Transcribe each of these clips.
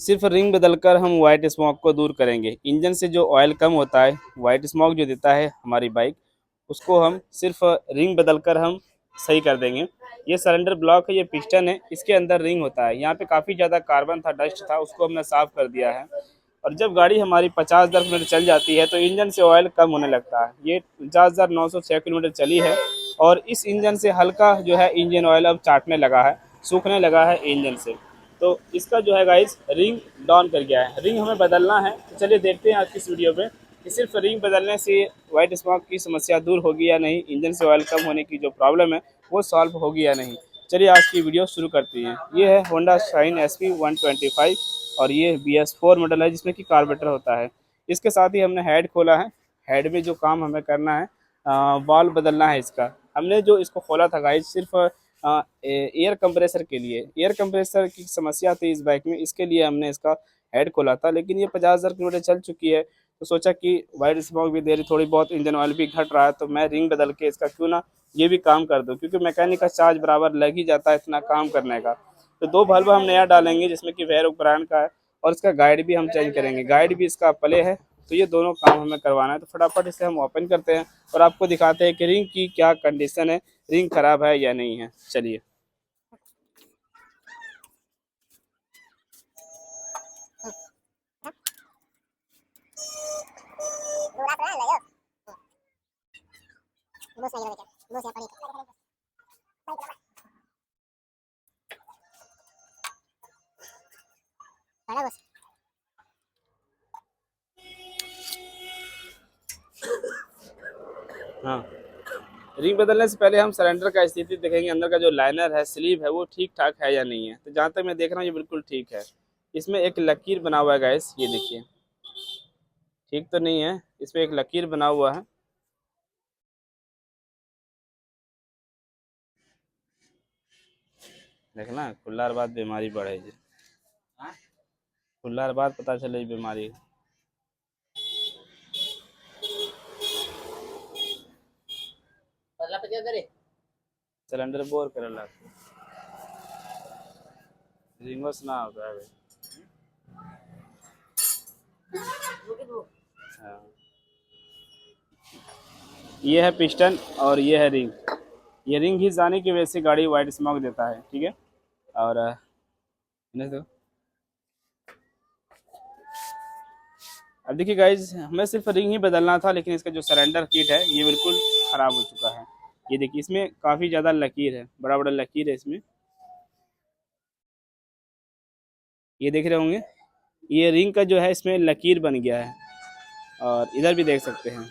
सिर्फ रिंग बदलकर हम वाइट स्मोक को दूर करेंगे। इंजन से जो ऑयल कम होता है, वाइट स्मोक जो देता है हमारी बाइक, उसको हम सिर्फ रिंग बदलकर हम सही कर देंगे। ये सिलेंडर ब्लॉक है, ये पिस्टन है, इसके अंदर रिंग होता है। यहाँ पे काफ़ी ज़्यादा कार्बन था, डस्ट था, उसको हमने साफ़ कर दिया है। और जब गाड़ी हमारी 50,000 किलोमीटर चल जाती है तो इंजन से ऑयल कम होने लगता है। ये 50,906 किलोमीटर चली है और इस इंजन से हल्का जो है इंजन ऑयल अब चाटने लगा है, सूखने लगा है इंजन से। तो इसका जो है गाइस रिंग डाउन कर गया है, रिंग हमें बदलना है। तो चलिए देखते हैं आज की इस वीडियो में कि सिर्फ रिंग बदलने से वाइट स्मोक की समस्या दूर होगी या नहीं, इंजन से ऑयल कम होने की जो प्रॉब्लम है वो सॉल्व होगी या नहीं। चलिए आज की वीडियो शुरू करते हैं। ये है होंडा शाइन SP 125 और ये BS4 मॉडल है जिसमें कि कार्बोरेटर होता है। इसके साथ ही हमने हेड खोला है। हेड में जो काम हमें करना है, बॉल बदलना है इसका। हमने जो इसको खोला था गाइस सिर्फ एयर कंप्रेसर के लिए। एयर कंप्रेसर की समस्या थी इस बाइक में, इसके लिए हमने इसका हेड खोला था। लेकिन ये 50,000 किलोमीटर चल चुकी है तो सोचा कि वाइट स्मोक भी दे रही, थोड़ी बहुत इंजन ऑयल भी घट रहा है, तो मैं रिंग बदल के इसका क्यों ना ये भी काम कर दूं, क्योंकि मैकेनिक का चार्ज बराबर लग ही जाता है इतना काम करने का। तो 2 बल्ब हम नया डालेंगे जिसमें कि वेरो ब्रांड का है और इसका गाइड भी हम चेंज करेंगे। गाइड भी इसका प्ले है। तो ये दोनों काम हमें करवाना है। तो फटाफट इसे हम ओपन करते हैं और आपको दिखाते हैं कि रिंग की क्या कंडीशन है, रिंग खराब है या नहीं है। चलिए। हाँ, रिंग बदलने से पहले हम सिलेंडर का स्थिति देखेंगे, अंदर का जो लाइनर है, स्लीव है, वो ठीक ठाक है या नहीं है। तो जहाँ तक मैं देख रहा हूँ ये बिल्कुल ठीक है। इसमें एक लकीर बना हुआ है गाइस, ये देखिए, ठीक तो नहीं है, इसमें एक लकीर बना हुआ है। देखना, खुल्लार बाद बीमारी बढ़े जी, खुल्लार बाद पता चले बीमारी। सिलेंडर बोर करे ला रिंगोस ना होता है। हाँ, ये है पिस्टन और ये है रिंग। ये रिंग घिस जाने की वजह से गाड़ी वाइट स्मोक देता है, ठीक है। और इन्हें तो अब देखिए गाइज, हमें सिर्फ रिंग ही बदलना था, लेकिन इसका जो सिलेंडर किट है ये बिल्कुल ख़राब हो चुका है। ये देखिए, इसमें काफ़ी ज़्यादा लकीर है, बड़ा बड़ा लकीर है इसमें, ये देख रहे होंगे। ये रिंग का जो है इसमें लकीर बन गया है और इधर भी देख सकते हैं।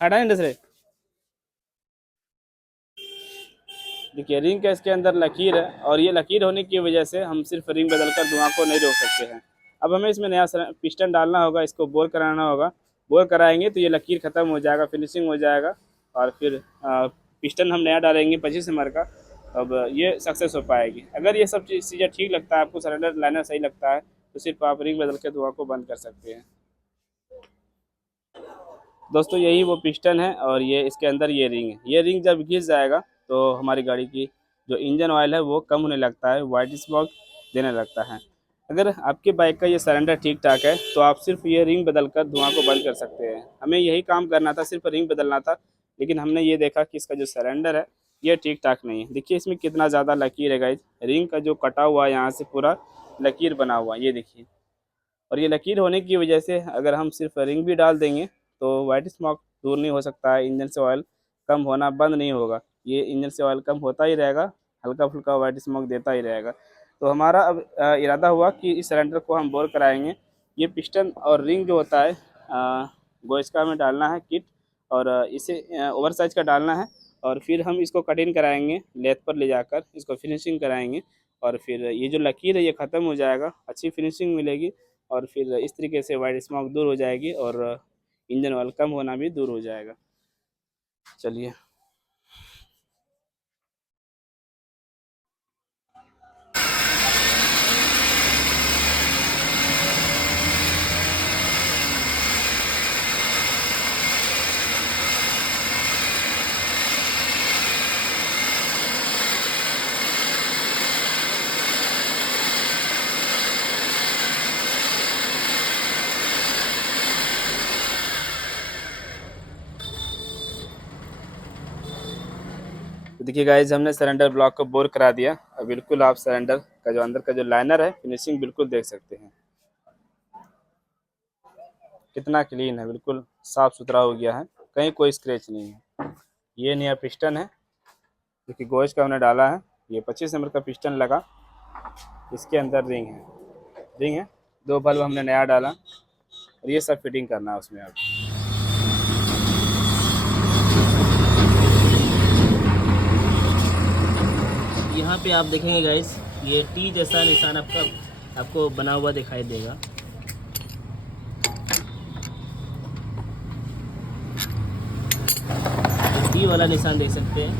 हटा नहीं दूसरे, देखिए रिंग का इसके अंदर लकीर है और ये लकीर होने की वजह से हम सिर्फ रिंग बदल कर धुआं को नहीं रोक सकते हैं। अब हमें इसमें नया पिस्टन डालना होगा, इसको बोर कराना होगा। बोर कराएंगे तो ये लकीर ख़त्म हो जाएगा, फिनिशिंग हो जाएगा और फिर पिस्टन हम नया डालेंगे 25 mm का। अब ये सक्सेस हो पाएगी। अगर ये सब चीज़ें ठीक लगता है आपको, सिलेंडर लाइनर सही लगता है, तो सिर्फ आप रिंग बदल के धुआं को बंद कर सकते हैं। दोस्तों यही वो पिस्टन है और ये इसके अंदर ये रिंग है। ये रिंग जब घिस जाएगा तो हमारी गाड़ी की जो इंजन ऑयल है वो कम होने लगता है, वाइट स्मोक देने लगता है। अगर आपके बाइक का ये सिलेंडर ठीक ठाक है तो आप सिर्फ ये रिंग बदल कर धुआं को बंद कर सकते हैं। हमें यही काम करना था, सिर्फ रिंग बदलना था, लेकिन हमने ये देखा कि इसका जो सिलेंडर है ये ठीक ठाक नहीं है। देखिए इसमें कितना ज़्यादा लकीर है गाइज, रिंग का जो कटा हुआ है यहाँ से पूरा लकीर बना हुआ है, ये देखिए। और ये लकीर होने की वजह से अगर हम सिर्फ रिंग भी डाल देंगे तो वाइट स्मोक दूर नहीं हो सकता है, इंजन से ऑयल कम होना बंद नहीं होगा। ये इंजन से ऑयल कम होता ही रहेगा, हल्का फुल्का वाइट स्मोक देता ही रहेगा। तो हमारा अब इरादा हुआ कि इस सिलेंडर को हम बोर कराएंगे। ये पिस्टन और रिंग जो होता है गोइस्का में डालना है किट, और इसे ओवर साइज का डालना है। और फिर हम इसको कट इन कराएंगे, लेथ पर ले जाकर इसको फिनिशिंग कराएंगे। और फिर ये जो लकीर है ये ख़त्म हो जाएगा, अच्छी फिनिशिंग मिलेगी और फिर इस तरीके से वाइट स्मोक दूर हो जाएगी और इंजन ऑयल कम होना भी दूर हो जाएगा। चलिए। देखिए गाइज, हमने सिलेंडर ब्लॉक को बोर करा दिया। अब बिल्कुल आप सिलेंडर का जो अंदर का जो लाइनर है, फिनिशिंग बिल्कुल देख सकते हैं कितना क्लीन है, बिल्कुल साफ सुथरा हो गया है, कहीं कोई स्क्रैच नहीं है। ये नया पिस्टन है जो कि गोज का हमने डाला है। ये 25 नंबर का पिस्टन लगा, इसके अंदर रिंग है 2 बल्ब हमने नया डाला और ये सब फिटिंग करना है उसमें। अब यहाँ पे आप देखेंगे गाइस, ये टी जैसा निशान आपको बना हुआ दिखाई देगा। टी वाला निशान देख सकते हैं,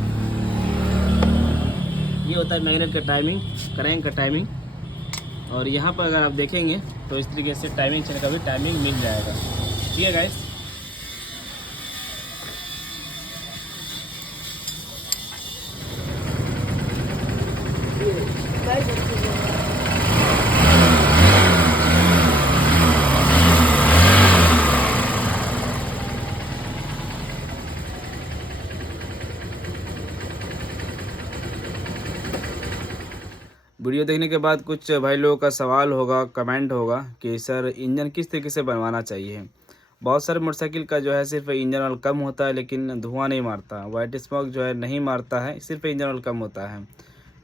ये होता है मैग्नेट का टाइमिंग, क्रैंक का टाइमिंग। और यहाँ पर अगर आप देखेंगे तो इस तरीके से टाइमिंग चेन का भी टाइमिंग मिल जाएगा। ठीक है गाइस। वीडियो देखने के बाद कुछ भाई लोगों का सवाल होगा, कमेंट होगा कि सर इंजन किस तरीके से बनवाना चाहिए। बहुत सारे मोटरसाइकिल का जो है सिर्फ इंजन ऑयल कम होता है लेकिन धुआं नहीं मारता, वाइट स्मोक जो है नहीं मारता है, सिर्फ इंजन ऑयल कम होता है।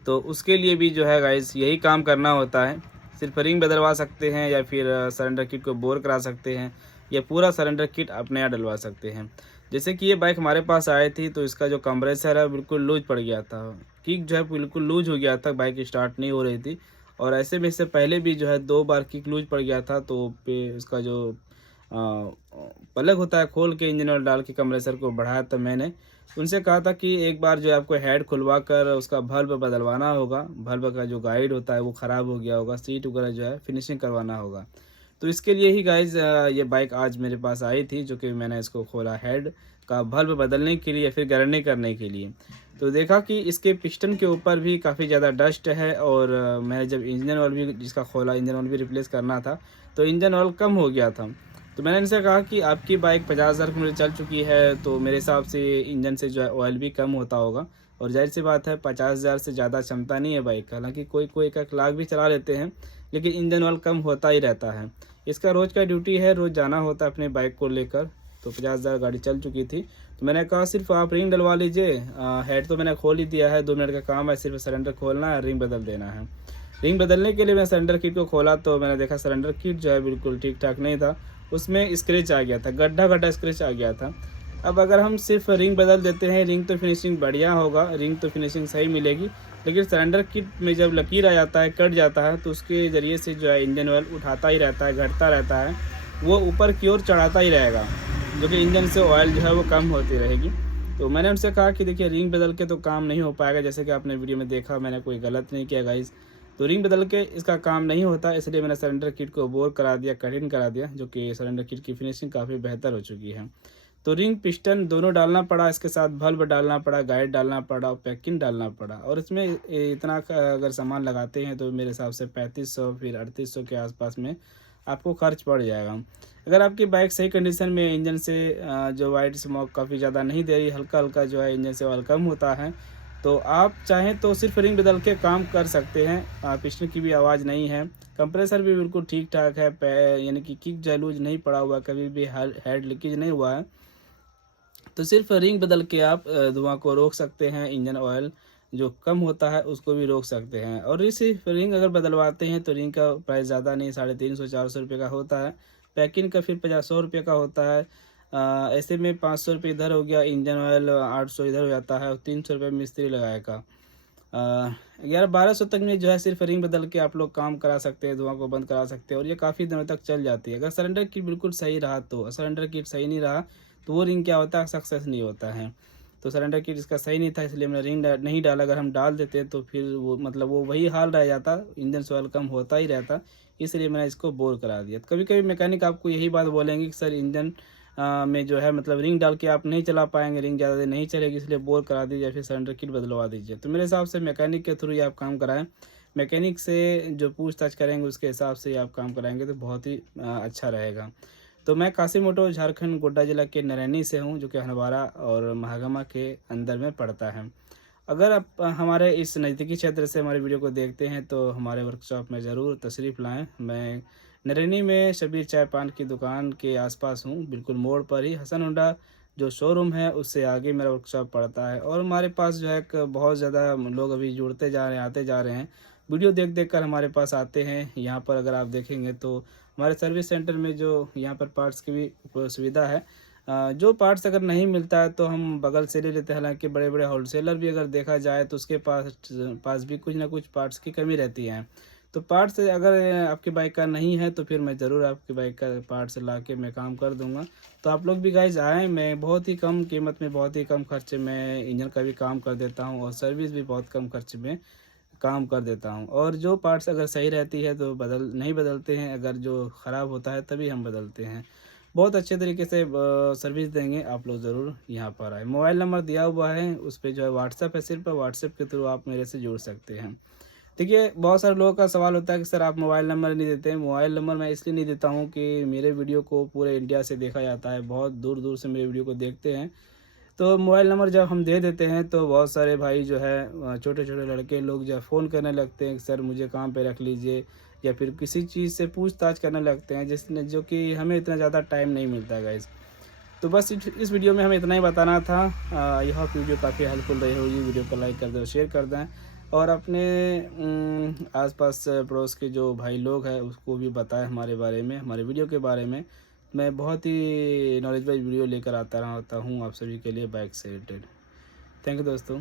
तो उसके लिए भी जो है गाइस यही काम करना होता है। सिर्फ रिंग बदलवा सकते हैं या फिर सरेंडर किट को बोर करा सकते हैं या पूरा सरेंडर किट आप नया डलवा सकते हैं। जैसे कि ये बाइक हमारे पास आई थी तो इसका जो कंप्रेसर है बिल्कुल लूज पड़ गया था, किक जो है बिल्कुल लूज हो गया था, बाइक स्टार्ट नहीं हो रही थी। और ऐसे में इससे पहले भी जो है 2 बार किक लूज पड़ गया था, तो पे उसका जो प्लग होता है खोल के इंजन ऑयल डाल के कंप्रेसर को बढ़ाया था। मैंने उनसे कहा था कि एक बार जो है आपको हेड खुलवा कर उसका बल्ब बदलवाना होगा, बल्ब का जो गाइड होता है वो ख़राब हो गया होगा, सीट वगैरह जो है फिनिशिंग करवाना होगा। तो इसके लिए ही गाइज ये बाइक आज मेरे पास आई थी, जो कि मैंने इसको खोला हेड का बल्ब बदलने के लिए, फिर गारंटी करने के लिए। तो देखा कि इसके पिस्टन के ऊपर भी काफ़ी ज़्यादा डस्ट है और मैं जब इंजन ऑयल भी जिसका खोला, इंजन ऑयल भी रिप्लेस करना था तो इंजन ऑयल कम हो गया था। तो मैंने इनसे कहा कि आपकी बाइक 50,000 किलोमीटर चल चुकी है तो मेरे हिसाब से इंजन से जो है ऑयल भी कम होता होगा। और जाहिर सी बात है 50,000 से ज़्यादा क्षमता नहीं है बाइक का, हालांकि कोई कोई 1 लाख भी चला लेते हैं लेकिन इंजन ऑयल कम होता ही रहता है। इसका रोज़ का ड्यूटी है, रोज़ जाना होता है अपने बाइक को लेकर। तो 50,000 गाड़ी चल चुकी थी तो मैंने कहा सिर्फ आप रिंग डलवा लीजिए, हेड तो मैंने खोल ही दिया है, 2 मिनट का काम है, सिर्फ सिलेंडर खोलना है, रिंग बदल देना है। रिंग बदलने के लिए मैं सिलेंडर किट को खोला तो मैंने देखा सिलेंडर किट जो है बिल्कुल ठीक ठाक नहीं था, उसमें स्क्रैच आ गया था, गड्ढा स्क्रैच आ गया था। अब अगर हम सिर्फ रिंग बदल देते हैं, रिंग तो फिनिशिंग बढ़िया होगा, रिंग तो फिनिशिंग सही मिलेगी, लेकिन सिलेंडर किट में जब लकीर आ जाता है, कट जाता है, तो उसके ज़रिए से जो है इंजन ऑयल उठाता ही रहता है, घटता रहता है, वो ऊपर की ओर चढ़ाता ही रहेगा, जो कि इंजन से ऑयल जो है वो कम होती रहेगी। तो मैंने उनसे कहा कि देखिए रिंग बदल के तो काम नहीं हो पाएगा, जैसे कि आपने वीडियो में देखा, मैंने कोई गलत नहीं किया गाइस। तो रिंग बदल के इसका काम नहीं होता, इसलिए मैंने सिलेंडर किट को बोर करा दिया, कटिंग करा दिया, जो कि सिलेंडर किट की फिनिशिंग काफ़ी बेहतर हो चुकी है। तो रिंग पिस्टन दोनों डालना पड़ा, इसके साथ बल्ब डालना पड़ा, गाइड डालना पड़ा और पैकिंग डालना पड़ा। और इसमें इतना अगर सामान लगाते हैं तो मेरे हिसाब से 3500 फिर 3800 के आसपास में आपको खर्च पड़ जाएगा। अगर आपकी बाइक सही कंडीशन में, इंजन से जो वाइट स्मोक काफ़ी ज़्यादा नहीं दे रही, हल्का हल्का जो है इंजन से ऑयल कम होता है, तो आप चाहें तो सिर्फ रिंग बदल के काम कर सकते हैं। पिस्टन की भी आवाज़ नहीं है, कंप्रेसर भी बिल्कुल ठीक ठाक है, यानी कि किक जलूज नहीं पड़ा हुआ, कभी भी हेड लीकेज नहीं हुआ है। तो सिर्फ रिंग बदल के आप धुआं को रोक सकते हैं, इंजन ऑयल जो कम होता है उसको भी रोक सकते हैं। और सिर्फ रिंग अगर बदलवाते हैं तो रिंग का प्राइस ज़्यादा नहीं, 350-400 रुपये का होता है। पैकिंग का फिर 50-100 रुपये का होता है। ऐसे में 500 रुपये इधर हो गया, इंजन ऑयल 800 इधर हो जाता है और 300 रुपये मिस्त्री लगाएगा। 1100-1200 तक में जो है सिर्फ रिंग बदल के आप लोग काम करा सकते हैं, धुआं को बंद करा सकते हैं और ये काफ़ी दिनों तक चल जाती है। अगर सिलेंडर किट बिल्कुल सही रहा तो, सिलेंडर किट सही नहीं रहा तो वो रिंग क्या होता है, सक्सेस नहीं होता है। तो सिलेंडर किट इसका सही नहीं था, इसलिए मैंने रिंग नहीं डाला। अगर हम डाल देते तो फिर वो मतलब वो वही हाल रह जाता, इंजन से ऑयल कम होता ही रहता, इसलिए मैंने इसको बोर करा दिया। कभी कभी मैकेनिक आपको यही बात बोलेंगे कि सर इंजन में जो है मतलब रिंग डाल के आप नहीं चला पाएंगे, रिंग ज़्यादा देर नहीं चलेगी, इसलिए बोर करा दीजिए या फिर सिलेंडर किट बदलवा दीजिए। तो मेरे हिसाब से मैकेनिक के थ्रू ही आप काम कराएं, मैकेनिक से जो पूछताछ करेंगे उसके हिसाब से आप काम कराएंगे तो बहुत ही अच्छा रहेगा। तो मैं कासिम ऑटो झारखंड गोड्डा जिला के नरैनी से हूँ, जो कि हंदवाड़ा और महागमा के अंदर में पड़ता है। अगर आप हमारे इस नज़दीकी क्षेत्र से हमारे वीडियो को देखते हैं तो हमारे वर्कशॉप में ज़रूर तशरीफ़ लाएँ। मैं नरैनी में शबीर चाय पान की दुकान के आसपास हूँ, बिल्कुल मोड़ पर ही हसन होंडा जो शोरूम है उससे आगे मेरा वर्कशॉप पड़ता है। और हमारे पास जो है एक बहुत ज़्यादा लोग अभी जुड़ते जा रहे हैं, आते जा रहे हैं। वीडियो देख कर हमारे पास आते हैं। यहाँ पर अगर आप देखेंगे तो हमारे सर्विस सेंटर में जो यहाँ पर पार्ट्स की भी सुविधा है। जो पार्ट्स अगर नहीं मिलता है तो हम बगल से ले लेते हैं। हालाँकि बड़े-बड़े होलसेलर भी अगर देखा जाए तो उसके पास भी कुछ ना कुछ पार्ट्स की कमी रहती है। तो पार्ट्स अगर आपकी बाइक का नहीं है तो फिर मैं ज़रूर आपकी बाइक का पार्ट्स ला के मैं काम कर दूँगा। तो आप लोग भी गाइज़ आएँ, मैं बहुत ही कम कीमत में, बहुत ही कम खर्चे में इंजन का भी काम कर देता हूँ और सर्विस भी बहुत कम खर्च में काम कर देता हूँ। और जो पार्ट्स अगर सही रहती है तो नहीं बदलते हैं, अगर जो ख़राब होता है तभी हम बदलते हैं। बहुत अच्छे तरीके से सर्विस देंगे, आप लोग ज़रूर यहाँ पर आएँ। मोबाइल नंबर दिया हुआ है, उस पे जो है व्हाट्सएप है, सिर्फ़ व्हाट्सएप के थ्रू आप मेरे से जुड़ सकते हैं। देखिए, बहुत सारे लोगों का सवाल होता है कि सर आप मोबाइल नंबर नहीं देते हैं। मोबाइल नंबर मैं इसलिए नहीं देता हूँ कि मेरे वीडियो को पूरे इंडिया से देखा जाता है, बहुत दूर-दूर से मेरे वीडियो को देखते हैं। तो मोबाइल नंबर जब हम दे देते हैं तो बहुत सारे भाई जो है छोटे-छोटे लड़के लोग जो है फ़ोन करने लगते हैं कि सर मुझे काम पे रख लीजिए, या फिर किसी चीज़ से पूछताछ करने लगते हैं जिसने जो कि हमें इतना ज़्यादा टाइम नहीं मिलता है गाइज़। तो बस इस वीडियो में हमें इतना ही बताना था। यह वीडियो काफ़ी हेल्पफुल रही होगी। वीडियो को लाइक कर दें और शेयर कर दें, और अपने आस-पास पड़ोस के जो भाई लोग हैं उसको भी बताएँ हमारे बारे में, हमारे वीडियो के बारे में। मैं बहुत ही नॉलेजेबल वीडियो लेकर आता रहता हूँ आप सभी के लिए बाइक से रिलेटेड। थैंक यू दोस्तों।